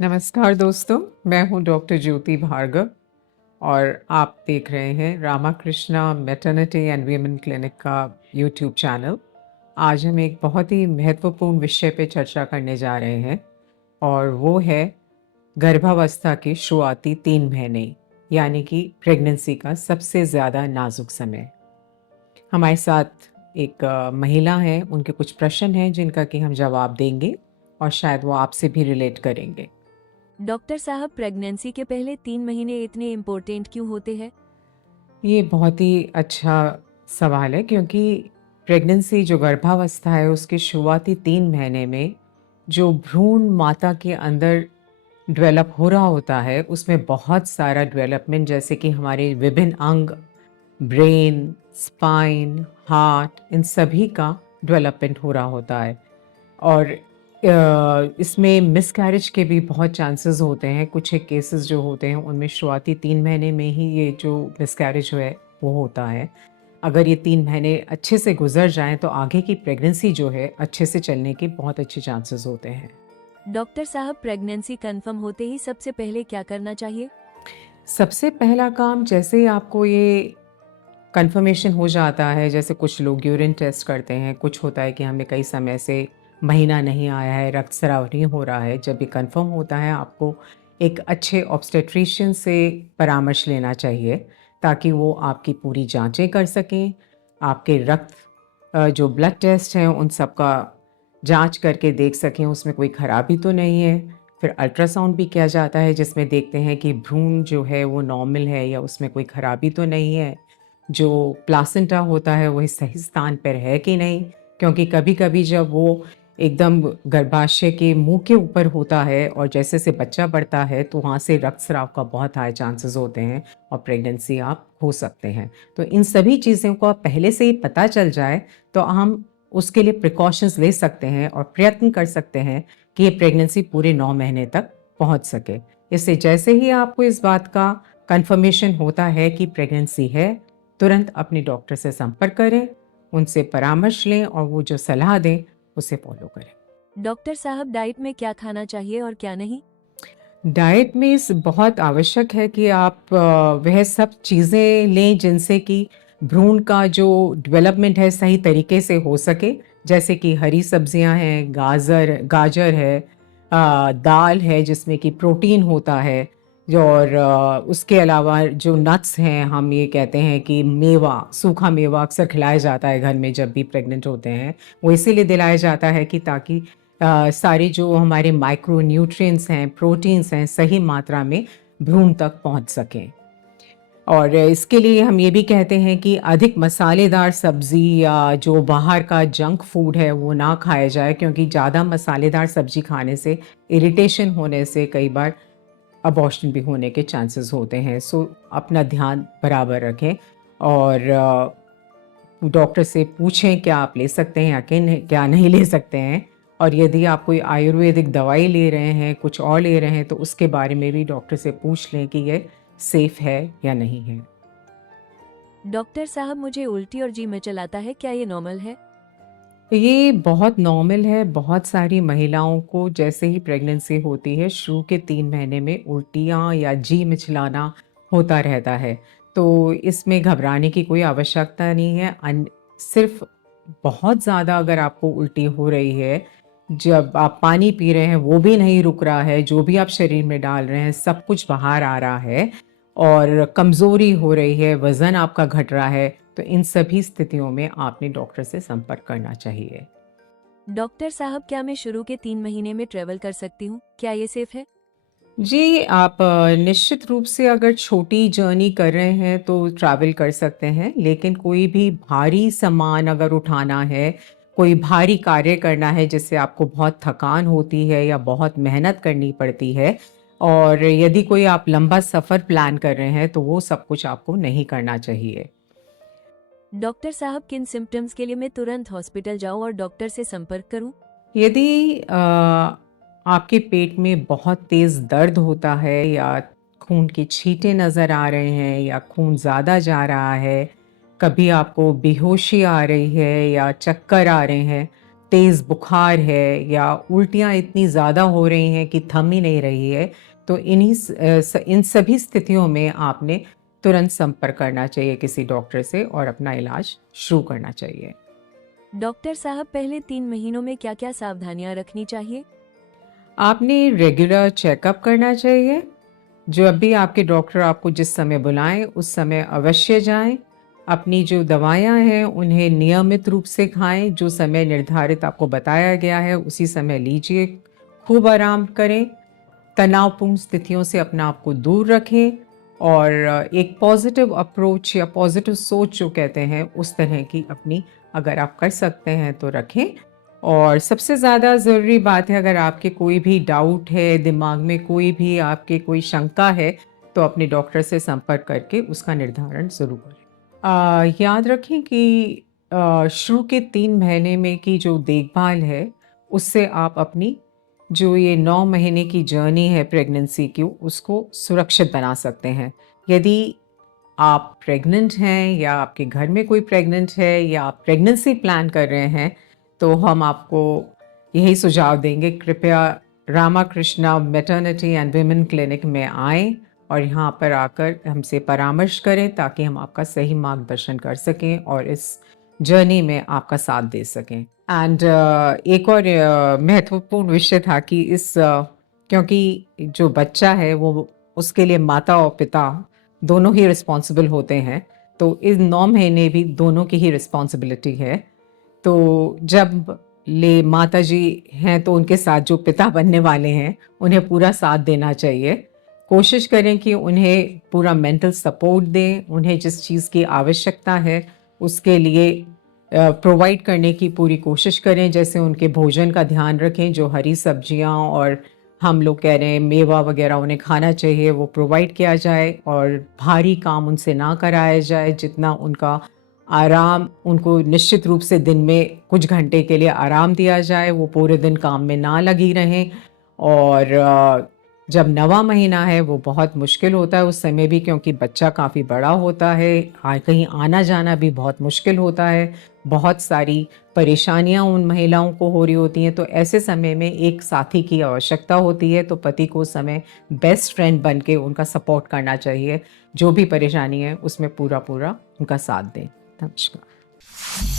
नमस्कार दोस्तों, मैं हूं डॉक्टर ज्योति भार्गव और आप देख रहे हैं Ramakrishna maternity and women clinic का यूट्यूब चैनल। आज हम एक बहुत ही महत्वपूर्ण विषय पे चर्चा करने जा रहे हैं और वो है गर्भावस्था के शुरुआती 3 महीने, यानी कि प्रेगनेंसी का सबसे ज़्यादा नाजुक समय। हमारे साथ एक महिला है, उनके कुछ प्रश्न हैं जिनका कि हम जवाब देंगे और शायद वो आपसे भी रिलेट करेंगे। डॉक्टर साहब, प्रेगनेंसी के पहले 3 महीने इतने इम्पोर्टेंट क्यों होते हैं? ये बहुत ही अच्छा सवाल है क्योंकि प्रेगनेंसी जो गर्भावस्था है उसके शुरुआती 3 महीने में जो भ्रूण माता के अंदर डेवलप हो रहा होता है उसमें बहुत सारा डेवलपमेंट, जैसे कि हमारे विभिन्न अंग, ब्रेन, स्पाइन, हार्ट, इन सभी का डेवलपमेंट हो रहा होता है। और इसमें मिसकैरेज के भी बहुत चांसेस होते हैं। कुछ एक केसेस जो होते हैं उनमें शुरुआती 3 महीने में ही ये जो मिसकैरेज है वो होता है। अगर ये 3 महीने अच्छे से गुजर जाएं तो आगे की प्रेगनेंसी जो है अच्छे से चलने के बहुत अच्छे चांसेस होते हैं। डॉक्टर साहब, प्रेगनेंसी कंफर्म होते ही सबसे पहले क्या करना चाहिए? सबसे पहला काम, जैसे ही आपको ये कंफर्मेशन हो जाता है, जैसे कुछ लोग यूरिन टेस्ट करते हैं, कुछ होता है कि हमें कई समय से महीना नहीं आया है, रक्तस्राव नहीं हो रहा है। जब ये कंफर्म होता है आपको एक अच्छे ऑब्स्टेट्रिशियन से परामर्श लेना चाहिए ताकि वो आपकी पूरी जांचें कर सकें, आपके रक्त जो ब्लड टेस्ट हैं उन सब का जांच करके देख सकें उसमें कोई खराबी तो नहीं है। फिर अल्ट्रासाउंड भी किया जाता है जिसमें देखते हैं कि भ्रूण जो है वो नॉर्मल है या उसमें कोई खराबी तो नहीं है। जो प्लासेंटा होता है वही सही स्थान पर है कि नहीं, क्योंकि कभी-कभी जब वो एकदम गर्भाशय के मुंह के ऊपर होता है और जैसे से बच्चा बढ़ता है तो वहाँ से रक्तस्राव का बहुत हाई चांसेस होते हैं और प्रेगनेंसी आप हो सकते हैं। तो इन सभी चीज़ों को आप पहले से ही पता चल जाए तो हम उसके लिए प्रिकॉशंस ले सकते हैं और प्रयत्न कर सकते हैं कि ये प्रेगनेंसी पूरे 9 महीने तक पहुँच सके। इससे जैसे ही आपको इस बात का कंफर्मेशन होता है कि प्रेगनेंसी है, तुरंत अपने डॉक्टर से संपर्क करें, उनसे परामर्श लें और वो जो सलाह दें उसे फॉलो करें। डॉक्टर साहब, डाइट में क्या खाना चाहिए और क्या नहीं? डाइट में बहुत आवश्यक है कि आप वह सब चीज़ें लें जिनसे कि भ्रूण का जो डेवलपमेंट है सही तरीके से हो सके। जैसे कि हरी सब्जियां हैं, गाजर है, दाल है जिसमें कि प्रोटीन होता है, और उसके अलावा जो नट्स हैं, हम ये कहते हैं कि मेवा, सूखा मेवा अक्सर खिलाया जाता है घर में जब भी प्रेग्नेंट होते हैं। वो इसीलिए दिलाया जाता है कि ताकि सारे जो हमारे माइक्रो न्यूट्रिएंट्स हैं, प्रोटीन्स हैं, सही मात्रा में भ्रूण तक पहुंच सकें। और इसके लिए हम ये भी कहते हैं कि अधिक मसालेदार सब्ज़ी या जो बाहर का जंक फूड है वो ना खाया जाए, क्योंकि ज़्यादा मसालेदार सब्ज़ी खाने से इरिटेशन होने से कई बार अबॉर्शन भी होने के चांसेस होते हैं। सो अपना ध्यान बराबर रखें और डॉक्टर से पूछें क्या आप ले सकते हैं या क्या नहीं ले सकते हैं। और यदि आप कोई आयुर्वेदिक दवाई ले रहे हैं, कुछ और ले रहे हैं, तो उसके बारे में भी डॉक्टर से पूछ लें कि ये सेफ है या नहीं है। डॉक्टर साहब, मुझे उल्टी और जी में चलाता है, क्या ये नॉर्मल है? ये बहुत नॉर्मल है। बहुत सारी महिलाओं को जैसे ही प्रेगनेंसी होती है शुरू के 3 महीने में उल्टियाँ या जी मिचलाना होता रहता है। तो इसमें घबराने की कोई आवश्यकता नहीं है। सिर्फ बहुत ज़्यादा अगर आपको उल्टी हो रही है, जब आप पानी पी रहे हैं वो भी नहीं रुक रहा है, जो भी आप शरीर में डाल रहे हैं सब कुछ बाहर आ रहा है और कमज़ोरी हो रही है, वज़न आपका घट रहा है, तो इन सभी स्थितियों में आपने डॉक्टर से संपर्क करना चाहिए। डॉक्टर साहब, क्या मैं शुरू के 3 महीने में ट्रेवल कर सकती हूँ? क्या ये सेफ है? जी, आप निश्चित रूप से अगर छोटी जर्नी कर रहे हैं तो ट्रैवल कर सकते हैं, लेकिन कोई भी भारी सामान अगर उठाना है, कोई भारी कार्य करना है जिससे आपको बहुत थकान होती है या बहुत मेहनत करनी पड़ती है, और यदि कोई आप लंबा सफ़र प्लान कर रहे हैं तो वो सब कुछ आपको नहीं करना चाहिए। डॉक्टर साहब, किन सिम्टम्स के लिए मैं तुरंत हॉस्पिटल जाऊँ और डॉक्टर से संपर्क करूँ? यदि आपके पेट में बहुत तेज़ दर्द होता है या खून की छींटे नज़र आ रहे हैं या खून ज़्यादा जा रहा है, कभी आपको बेहोशी आ रही है या चक्कर आ रहे हैं, तेज़ बुखार है या उल्टियाँ इतनी ज़्यादा हो रही हैं कि थम ही नहीं रही है, तो इन सभी स्थितियों में आपने तुरंत संपर्क करना चाहिए किसी डॉक्टर से और अपना इलाज शुरू करना चाहिए। डॉक्टर साहब, पहले 3 महीनों में क्या क्या सावधानियां रखनी चाहिए? आपने रेगुलर चेकअप करना चाहिए। जब भी आपके डॉक्टर आपको जिस समय बुलाएं उस समय अवश्य जाएं। अपनी जो दवाइयां हैं उन्हें नियमित रूप से खाएं। जो समय निर्धारित आपको बताया गया है उसी समय लीजिए। खूब आराम करें। तनावपूर्ण स्थितियों से अपना आप को दूर रखें और एक पॉजिटिव अप्रोच या पॉजिटिव सोच जो कहते हैं उस तरह की अपनी अगर आप कर सकते हैं तो रखें। और सबसे ज़्यादा ज़रूरी बात है, अगर आपके कोई भी डाउट है, दिमाग में कोई भी आपके कोई शंका है, तो अपने डॉक्टर से संपर्क करके उसका निर्धारण ज़रूर करें। याद रखें कि शुरू के 3 महीने में की जो देखभाल है, उससे आप अपनी जो ये 9 महीने की जर्नी है प्रेगनेंसी की, उसको सुरक्षित बना सकते हैं। यदि आप प्रेग्नेंट हैं या आपके घर में कोई प्रेग्नेंट है या आप प्रेगनेंसी प्लान कर रहे हैं, तो हम आपको यही सुझाव देंगे, कृपया Ramakrishna maternity and women clinic में आएँ और यहाँ पर आकर हमसे परामर्श करें ताकि हम आपका सही मार्गदर्शन कर सकें और इस जर्नी में आपका साथ दे सकें। एंड एक और महत्वपूर्ण विषय था कि क्योंकि जो बच्चा है वो उसके लिए माता और पिता दोनों ही रिस्पॉन्सिबल होते हैं, तो इस 9 महीने भी दोनों की ही रिस्पॉन्सिबिलिटी है। तो जब माता जी हैं तो उनके साथ जो पिता बनने वाले हैं उन्हें पूरा साथ देना चाहिए। कोशिश करें कि उन्हें पूरा मेंटल सपोर्ट दें। उन्हें जिस चीज़ की आवश्यकता है उसके लिए प्रोवाइड करने की पूरी कोशिश करें। जैसे उनके भोजन का ध्यान रखें, जो हरी सब्जियां और हम लोग कह रहे हैं मेवा वगैरह उन्हें खाना चाहिए, वो प्रोवाइड किया जाए और भारी काम उनसे ना कराया जाए। जितना उनका आराम, उनको निश्चित रूप से दिन में कुछ घंटे के लिए आराम दिया जाए, वो पूरे दिन काम में ना लगी रहें। और जब 9वां महीना है वो बहुत मुश्किल होता है उस समय भी, क्योंकि बच्चा काफ़ी बड़ा होता है, कहीं आना जाना भी बहुत मुश्किल होता है, बहुत सारी परेशानियां उन महिलाओं को हो रही होती हैं। तो ऐसे समय में एक साथी की आवश्यकता होती है, तो पति को उस समय बेस्ट फ्रेंड बन के उनका सपोर्ट करना चाहिए। जो भी परेशानी है उसमें पूरा पूरा उनका साथ दें। नमस्कार।